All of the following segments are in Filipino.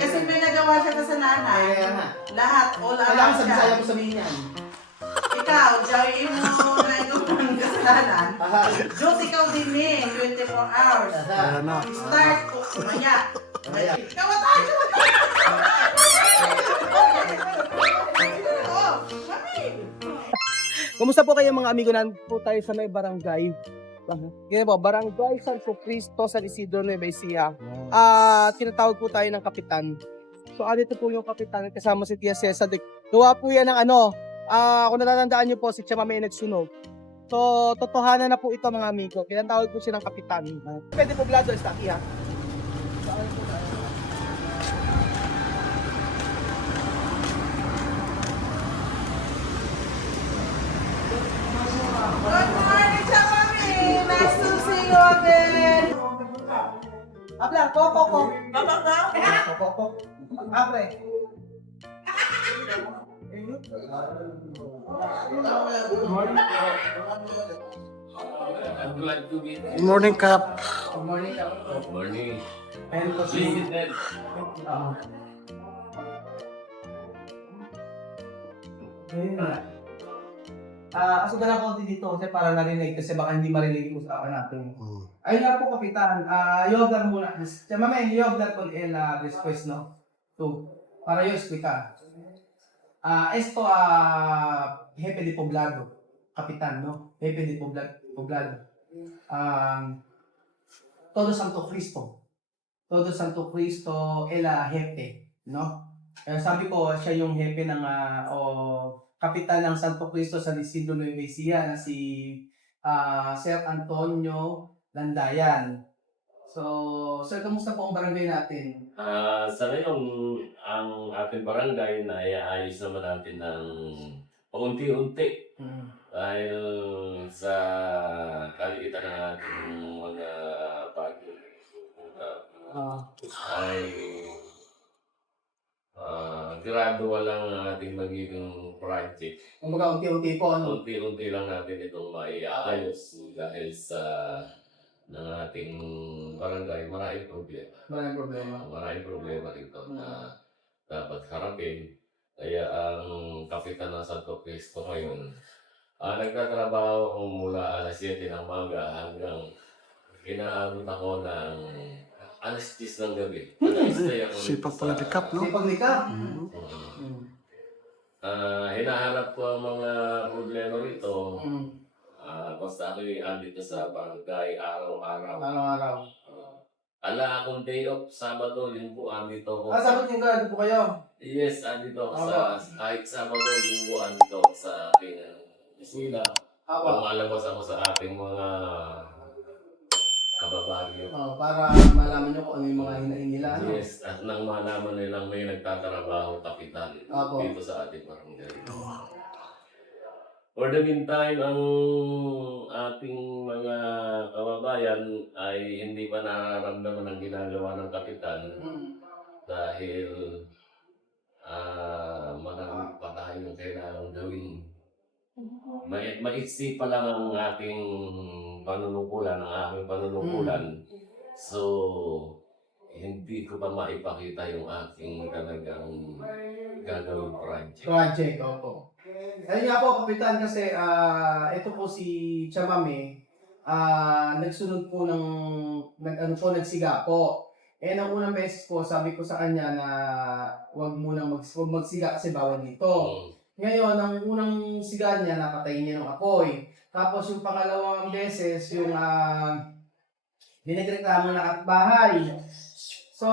Kasi may nagawa siya kasalanan. Kaya nga. Lahat, all Kailangan around sa siya. Bisaya ko sabihin yan. Ikaw, Joey, mo na ito ng kasalanan. Aha. Duty ikaw din eh, 24 hours. Aha. Start ko, kumaya. Mamaya. Kamatay! Oh, mami! Kumusta po kayo mga amigo? Nandito po tayo sa may barangay. Ganyan po, Barangay Santo Cristo, San Isidro, Nueva Ecija. Tinatawag po tayo ng kapitan. So, dito po yung kapitan kasama si Tia Cesa. Gawa po yan ng kung natatandaan nyo po, si Chamame nagsunog. So, totohanan na po ito mga amigo. Kaya tawag po siya ng kapitan. Pwede po blado, Estaki ha. Good morning, Chamami! Nice to see you again! Abla, po. Bababa? Po. Abre. Good morning, Kap. Good morning, Kap. Good morning. Ayan po si... Please, Ted. Asugan lang konti dito kasi para narinig kasi baka hindi marinig yung usapan natin. Ayun nga po, Kapitan. Yoglar muna. Chamame, yoglar con el después, no? Tú, para yo explicar. Esto, jefe de poblado. Kapitan, no? Jefe de poblado. Todo Santo Cristo. Todo Santo Cristo, el jefe, no? Sabi ko, siya yung jefe ng, kapitan ng Santo Cristo sa Isidro Nueva Ecija na si Sir Antonio Landayan. So, sir, kamusta po ang barangay natin? Sa ngayon, ang ating barangay na iaayos naman natin ng paunti-unti dahil sa kaliitan ng ating mga ay gradual lang ang ating magiging project. Kumbaga, unti-unti po, ano? Unti-unti lang natin itong maiayos dahil sa ng ating barangay, maraming problema. Maraming problema. Maraming problema rito na dapat harapin. Kaya ang kapitan ng Santo Cristo ngayon, nagtatrabaho ako mula alas 7 ng umaga hanggang inaabot ako ng alas 10 ng gabi. Nag-stay ako Sipag pala ni Kap, no? Sipag likap. Hinaharap ko ang mga problema rito. Mm. Basta ako andito sa barangay araw-araw. Araw-araw. Ala akong day off, Sabado, Linggo, andito ako. Sabat yung gano'n po kayo? Yes, andito ako Aba. kahit Sabado, Linggo, andito ako sa aking eskwela. Awa. Lumalabas ako sa ating mga kababaryo. Para malaman nyo kung ano yung mga hinahin nila. Ano? Yes, at nang malaman nilang may nagtatrabaho kapitan Apo. dito sa ating barangay. For the meantime, ang ating mga kababayan ay hindi pa nararamdaman ang ginagawa ng kapitan dahil marami pa tayong kailangang gawin. Maiksi pa lang ang ating panunukulan, ang aking panunukulan. So, hindi ko pa maipakita yung aking talagang gagawin project. Project, opo. Ayun nga po, Kapitan, kasi ito po si Chamame, nagsunod po ng, nagsiga po. Nang unang beses po, sabi ko sa kanya na huwag magsiga kasi bawal dito. Ngayon, ang unang siga niya, napatay niya ng apoy. Tapos yung pangalawang beses, yung dinagreklamo na kapitbahay. So,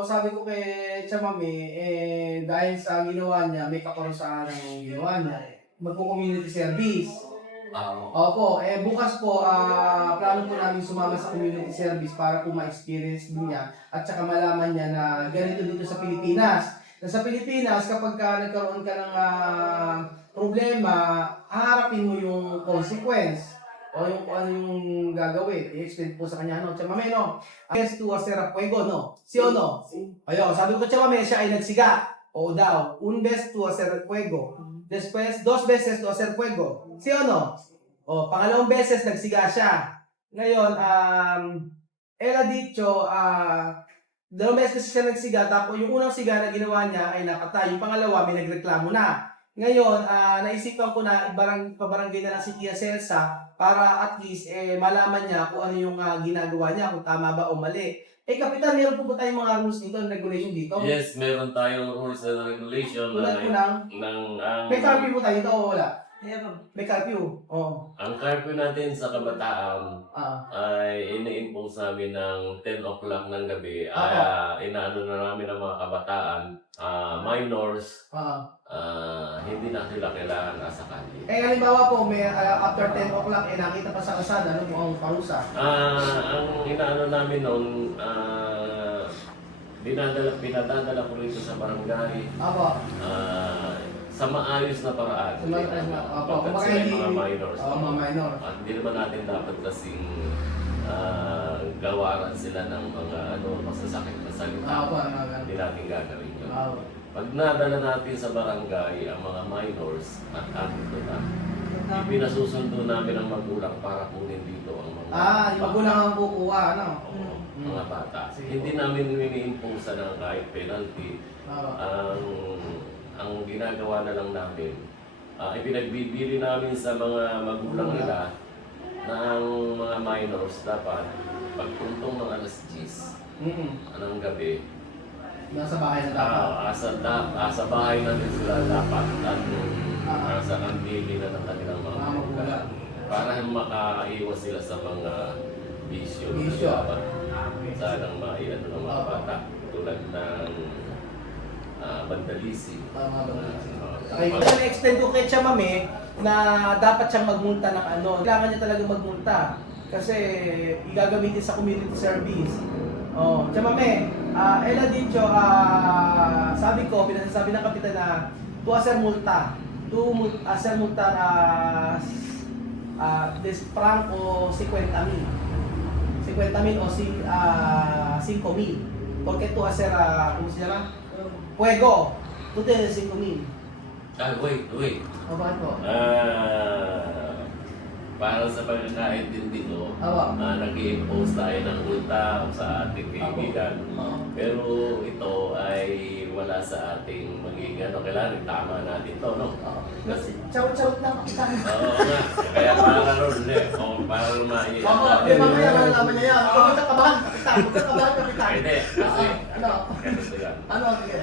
sabi ko kay Chamame, dahil sa ginawa niya, may kaparusahan ng ginawa niya. Magpo-community service. Opo, bukas po, plano po namin sumama sa community service para po ma-experience din niya at saka malaman niya na ganito dito sa Pilipinas. Na sa Pilipinas, kapag nagkaroon ka ng problema, haharapin mo yung consequence o yung ano yung gagawin. I-explain po sa kanya, no? Chamame, no? Yes to hacer a fuego, no? Si o no? Ayun, sabi ko Chamame, siya ay nagsiga. O daw, un vez to hacer fuego. Después, 2 veces to hacer fuego. Si o no? O, pangalawang beses nagsiga siya. Ngayon, él ha dicho, Dalawang beses kasi siya nagsiga, tapos yung unang siga na ginawa niya ay nakatay. Yung pangalawa, may nagreklamo na. Ngayon, naisipan ko na pabarangay na lang si Tia Celsa para at least malaman niya kung ano yung ginagawa niya, kung tama ba o mali. Kapitan, meron po ba tayong mga rules dito, regulation dito? Yes, meron tayong rules and regulation Tulad po ng, ang may curfew po tayo dito o wala? Meron. May curfew? Oo. ang curfew natin sa kabataan Ah. ay ini-impose namin ng 10 o'clock ng gabi. Inaano na namin ang mga kabataan, minors, hindi na sila kailangan nasa kalye. Halimbawa po, may after 10 o'clock, nakita pa sa kasada, ano po ang parusa? Ang inaano namin noon, pinadadala ko rito sa barangay Apo. sa maayos na paraan. Sa maayos na- Opo, Bakit kumbaga sila hindi- mga minors. Mga minor. At hindi naman natin dapat kasing gawaran sila ng mga masasakit na salita. Apo, Hindi natin gagawin yun. Apo. Pag nadala natin sa barangay ang mga minors at andito na, ipinasusundo namin ang magulang para kunin dito ang mga Yung magulang ang kukuha, ano? Oo, mga bata. Hindi namin ini-impose ng kahit penalty. Ang ginagawa na lang namin, ipinagbibili namin sa mga magulang nila na ang mga minors dapat pagtuntong ng alas 10 ng gabi, Nasa bahay na dapat. sa bahay na din sila dapat at sa kandili na ng kanilang mga magulang para makaiwas sila sa mga bisyo. Bisyo. Sanang maiano ng mga bata tulad ng vandalism. Okay, na-extend ko kay Chamame na dapat siyang magmulta ng ano. Kailangan niya talaga magmulta kasi igagamitin sa community service. Chamame, Ella Dicho, sabi ko, pinasasabi ng kapitan na to hacer multa. To hacer multa des franc o 50,000. 50,000 o 5,000. Porque to hacer, ¿cómo se llama? Fuego. Tú tienes 5,000. Wait. Bakit po? Para sa pagkakaintindi ko, Awa. nag-i-impose tayo ng multa sa ating kaibigan. Pero ito ay wala sa ating magiging kailangan tama natin to, no? Kasi, Charot-charot lang kita. oo nga, kaya para ron, para lumaiyan natin. Mamaya malalaman niya yan. Huwag ka kabahan, kapitan. Huwag ka kabahan, kapitan. Hindi, kasi, Ano? ganito yan. Ano? Sige.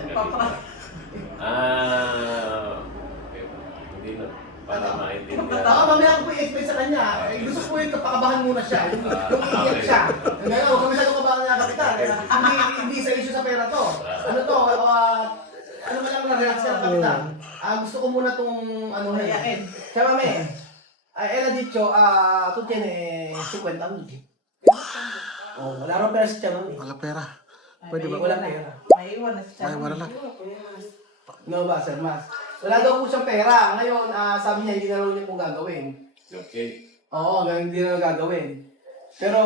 Hindi na, para maintindihan. Baka mamaya ko po i-explain sa kanya. Gusto ko yung kapakabahan muna siya. Yung iiyak siya. Ngayon, huwag ka masyadong kabahan na kapitan. Hindi sa issue sa pera to. Ano to? Ano man lang na-relax ka kapitan. Gusto ko muna tong ano hayain. Kaya mami, Ella Dicho, tu tiene 50,000. Wala rin pera si Chamami. Wala pera. Pwede ba? Wala pera. Maiwan na siya. Ay, wala lang. No ba, Sir Mas? Wala daw po siyang pera. Ngayon, sabi niya, hindi na raw niya po gagawin. Okay. Oo, hindi na gagawin. Pero,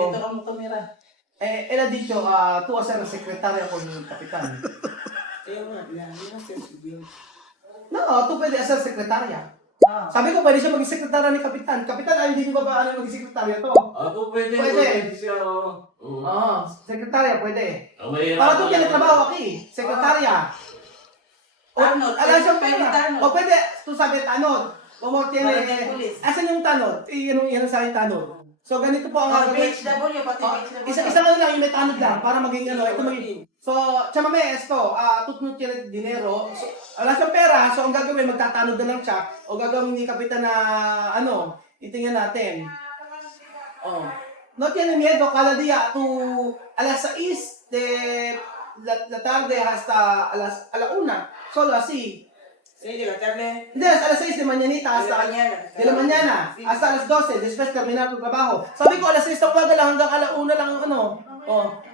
Ito lang mo tumira. Ella Dicho, tu hacer secretaria con el kapitan. Kaya nga, yan ang sensible. No, tu pwede hacer secretaria. Sabi ko, pwede siya maging sekretarya ni kapitan. Kapitan, ay hindi mo ba ano maging sekretarya to? Ako pwede. Pwede. siya. Oo, sekretarya, pwede. Mahirap. Para tu tiene trabaho aquí, sekretarya. Tanod, Alam siya pwede pera. tanod. O pwede, tu sabi tanod. O mo tiene, Barangay police. asan yung tanod? Yan ang sa akin tanod. So ganito po ang gagawin. BHW, pati BHW. Isa lang lang yung may tanod lang para maging ano, ito maging. So, chamame, esto, tutnut yan dinero. So, wala siyang pera, so ang gagawin, magtatanod na lang siya. O gagawin ni kapitan na, ano, itingnan natin. No tiene miedo, cada día tu alas 6 de la tarde hasta a la 1. Solo así. Sí, llegarle. Hindi, hasta alas 6 de mañanita hasta de la mañana hasta alas 12 después terminar tu trabajo. Sabi ko alas 6 ng umaga lang hanggang ala 1 lang ang ano.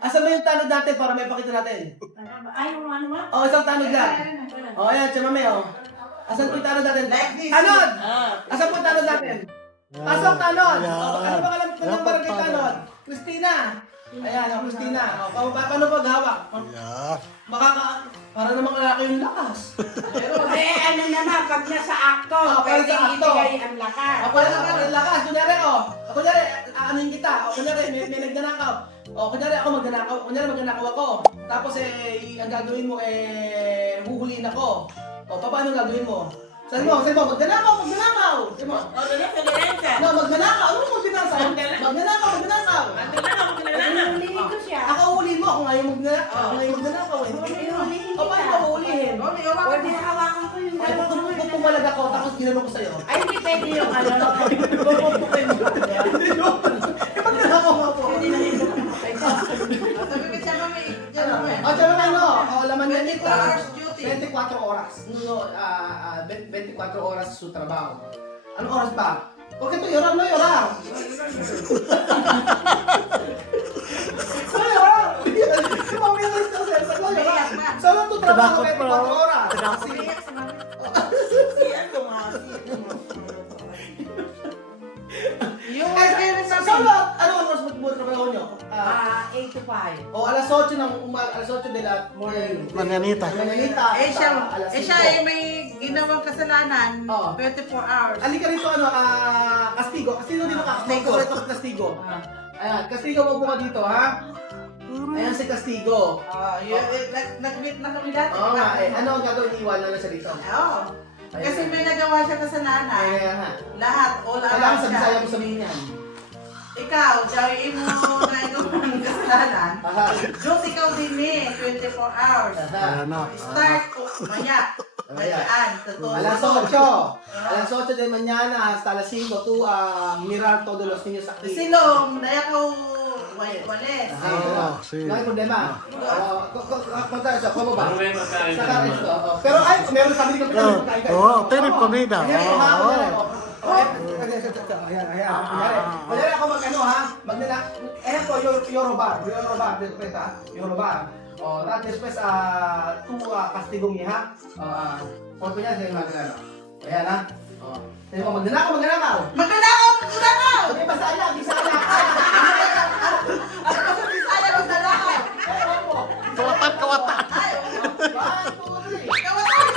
Asan ba yung tanod natin para may pakita natin? Ay, ano ba? Isang tanod lang. Ayan, chamame, Asan po yung tanod natin? Like this. Tanod! Asan po yung tanod natin? Pasok tanod! Ano ba alam ko ng barangay tanod? Christina! Ayan, Christina. Paano paghawak? Yeah. Para namang lalaki yung lakas. Pero, ano naman, pag nasa akto, pag pwede nasa akto. ibigay ang lakas. Ako na naman, ang lakas. Kunyari, anuin kita. Kunyari, may nagnanakaw. O, kunyari magnanakaw ako. Tapos ang gagawin mo huhuliin ako. O, paano gagawin mo? Sabi mo, magnanakaw! Sabi mo, no, magnanakaw! Ano mo magnanakaw? Magnanakaw! Hulihin ko siya. Ako huliin mo, ako ngayon magnanakaw eh. O, paano ka huhulihin? Pwede hawakan ko yung dalawa ko. Kung pumalag ako, tapos ginanong ko sa'yo. Ay, hindi pwede yung ano. Pupupukin mo. Magnanakaw mo ako. Hindi na yun. Sabi ko siya mami, dyan mo eh. O, tiyan naman no. O, laman na 24 nito. hours duty. 24 oras. No, 24 oras sa trabaho. Anong oras ba? Okay to, yoram. Yoram! Si Mami na ito, sir. Yoram. So, lang to trabaho 24 oras. Umiyak si mami. Siyan ko nga. Yung Solo, ano oras mo trabaho nyo? 8 to 5. O, alas 8 ng umaga, alas 8 nila morning. Manyanita. Manyanita. siya may ginawang kasalanan, Oo. 24 hours. Halika rito, Castigo. Castigo din ako. Castigo. Castigo. Ayan, Castigo, mabuo ka dito, ha? Ayan si Castigo. Nag-meet na kami dati. Oo nga, ano ang gagawin? Iwanan na siya dito. Oo. Kasi may nagawa siya kasalanan. Kaya nga. Lahat, all Kailangan around sa Bisaya siya. mo sabihin yan. Ikaw, Joey mo na yung kasalanan. Aha. Duty ikaw din eh, 24 hours. Aha. Ano? Start ko, maya. Mayaan, totoo. Alas 8. Alas 8 de mañana hasta alas 5 tú mirar todos los niños aquí. Silong, daya ko, wales. Ah, sí. No hay problema. Contar eso, ¿cómo va? Ano may magkain ka Sacar naman? esto. Pero ay, meron sabi ni Kapitan Oh, magkain ka. oh, tiene comida. Kunyari ako mag-ano ha, eto, Yoruba, O, tapos después, tu castigong niya ha. Foto niya, sa'yo mag-ano. Ayan ha. Sa'yo mo, magnanakaw. Magnanakaw! Sabi, Bisaya. Ano ba sa Bisaya magnanakaw? Kawatan. Ay, One, two, three. kawatan!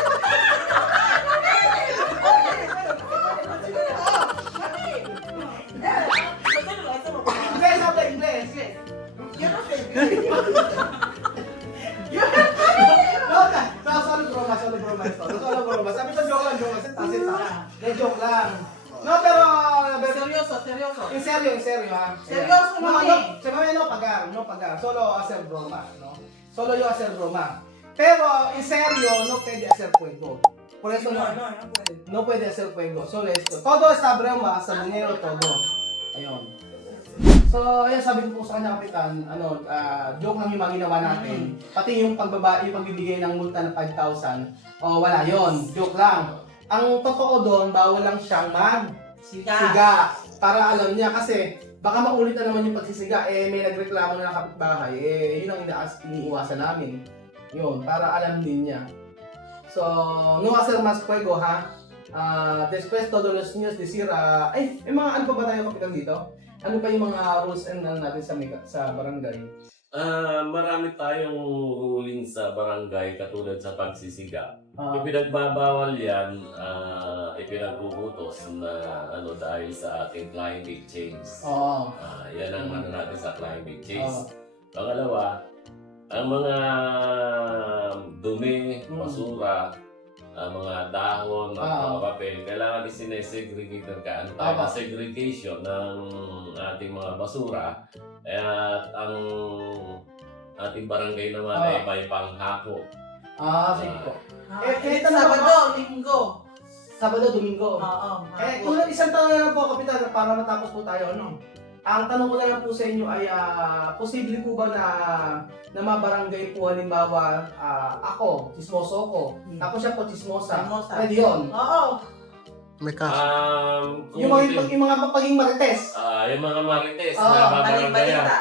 Inglés, habla inglés. Solo broma. Sabi ko joke lang. Joke lang. No, pero Seryoso. en serio ha. Seryoso, mami. Si mami no pagar. Solo hacer broma, no? Solo yo hacer broma. Pero en serio no puede hacer juego. Por eso no puede hacer juego. Solo esto. Todo está broma, hasta dinero todo. Ayun. So, ayun, sabi ko po sa kanya, Kapitan, joke lang yung mga ginawa natin. Pati yung pagbibigay ng multa ng 5,000, wala yon, joke lang. Ang totoo doon, bawal lang siyang siga. Para alam niya, kasi baka maulit na naman yung pagsisiga, may nagreklamo na kapitbahay, yun ang iniiwasan namin. Yun, para alam din niya. So, no hacer más juego, ha? Después todos los niños decir, may mga ano pa ba tayo, Kapitan, dito? Ano pa yung mga rules and natin sa barangay? Marami tayong ruling sa barangay katulad sa pagsisiga. Ah, Ipinagbabawal yan, ipinagugutos na dahil sa ating climate change. Oo. Yan ang ano natin sa climate change. Oo. Pangalawa, ang mga dumi, basura, mga dahon, mga papel, kailangan isinesegregate ka. Ano tayo na segregation ng ating mga basura. At ang ating barangay naman ay may panghako. Sige po. Sabado, Linggo. Sabado, Domingo. Oo. Tulad isang tanong na lang po, Kapitan, para matapos po tayo, ano? Ang tanong ko na lang po sa inyo ay, posible po ba na mabarangay po, halimbawa, ako, chismoso ko, tapos siya po chismosa. Pwede yun. Oo. May kaso. Yung mga pagiging marites. Yung mga marites Oo, na babarangayan. Balita.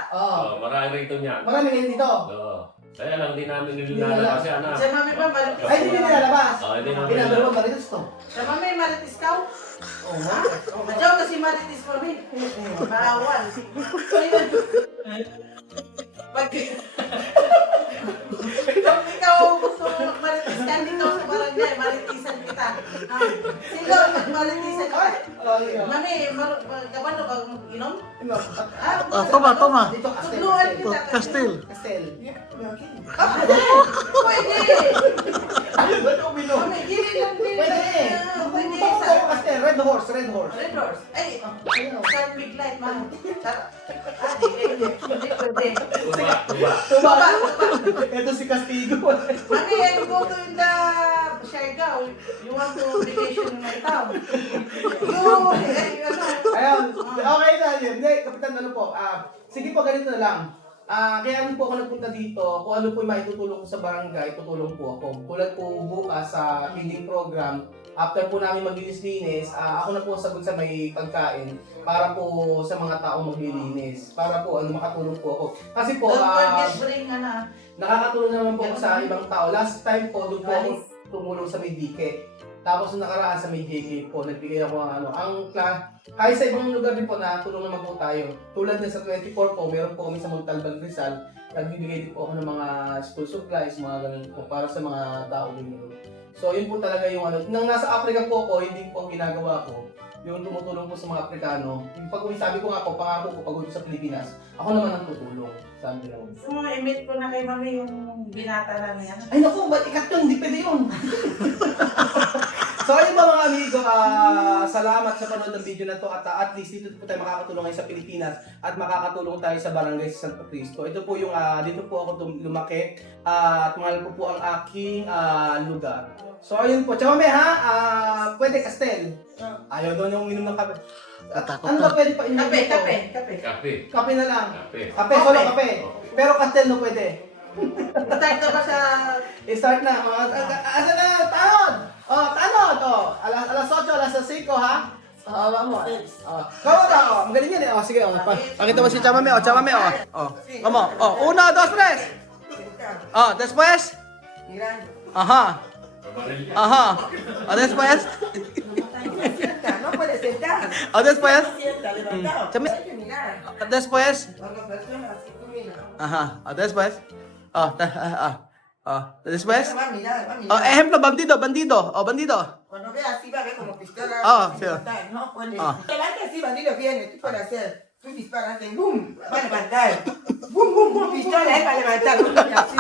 Marami rito niyan. Marami ngayon dito. Oo. Kaya lang, di namin nilalabas yan. Siya mami ba, maritis? Ay, hindi nilalabas. Hindi namin Pinagdalawa marites to. Siya mami, maritis ka? Oo nga. Madyaw kasi maritis mami. Bawal. Pag ikaw gusto maritis ka, ikaw sa barangay, maritisan kita. Sino pag maritisan ka? Mami, kabalo ka inom? Toma. Dito, Castel. Tuluan To, kita. Castel. Castel. Pwede! Pwede! Ano ba ito uminom? Mami, dili lang dili. Pwede. Pwede. Tama ko, Castel. Red horse. Red Horse. Ay, Sun Big Light, ma'am. Hindi pwede. Tuba. Ito si Castigo. Mami, I go to the Siargao. You want to vacation in my town? Ayun. Okay na yun. Hindi, Kapitan, ano po. Sige po, ganito na lang. Kaya po ako nagpunta dito, kung ano po yung maitutulong ko sa barangay, tutulong po ako. Tulad po bukas sa feeding program, after po namin maglinis-linis, ako na po sagot sa may pagkain para po sa mga taong maglilinis. Para po makatulong po ako. Kasi po, Don't forget bring nakakatulong naman po ako sa ibang tao. Last time po, doon po ako tumulong sa may dike. Tapos nung nakaraan sa may JK po, nagbigay ako ng kahit sa ibang lugar din po na tulong naman po tayo. Tulad na sa 24 po, meron po kami sa Montalban Rizal, nagbibigay din po ako ng mga school supplies, mga ganun po, para sa mga tao din. So yun po talaga yung ano. Nang nasa Africa po ako, hindi po ang ginagawa ko. Yung tumutulong po sa mga Afrikano. Yung sabi ko nga po, pangako ko pag sa Pilipinas, ako naman ang tutulong. Sabi lang. So, i-meet ko na kay mami yung binata na niya. Ay naku, ba't ikat yun? Hindi pwede yun. So ayun ba mga amigo, salamat sa panood ng video na to at least dito po tayo makakatulong ngayon sa Pilipinas at makakatulong tayo sa barangay sa Santo Cristo. Ito po yung, dito po ako lumaki at mahal ko po ang aking lugar. So ayun po, Chamame ha, pwede Castel. Ayaw doon yung uminom ng kape. Natakot Ano na. ba pwede pa inom dito? Kape. Kape na lang. Kape. Kape, solo kape. Pero Castel no pwede. Start ka ba sa... I-start na mga, asa na, tanod! Tanod! Alas 8, alas 5 ha? Hawa mo. Kawa ka, magaling yan eh. Sige, pakita mo si Chamame, Chamame, Como, 1, 2, 3. Después. Ajá. Ajá. Después. No puede sentar. Después. Sienta, levantado. Chame- Hay que mirar. Después. Cuando presiona así, tú miras. Ajá. Después. Después. Va a mirar. Ejemplo, bandido. Bandido. Cuando ve así va a ver como pistola. Sí. levantar, ¿no? Cuando Ah. delante así, bandido viene, tú puedes hacer. Tú disparas y boom, va a levantar. Boom, boom, boom, pistola, él va a levantar. Tú así.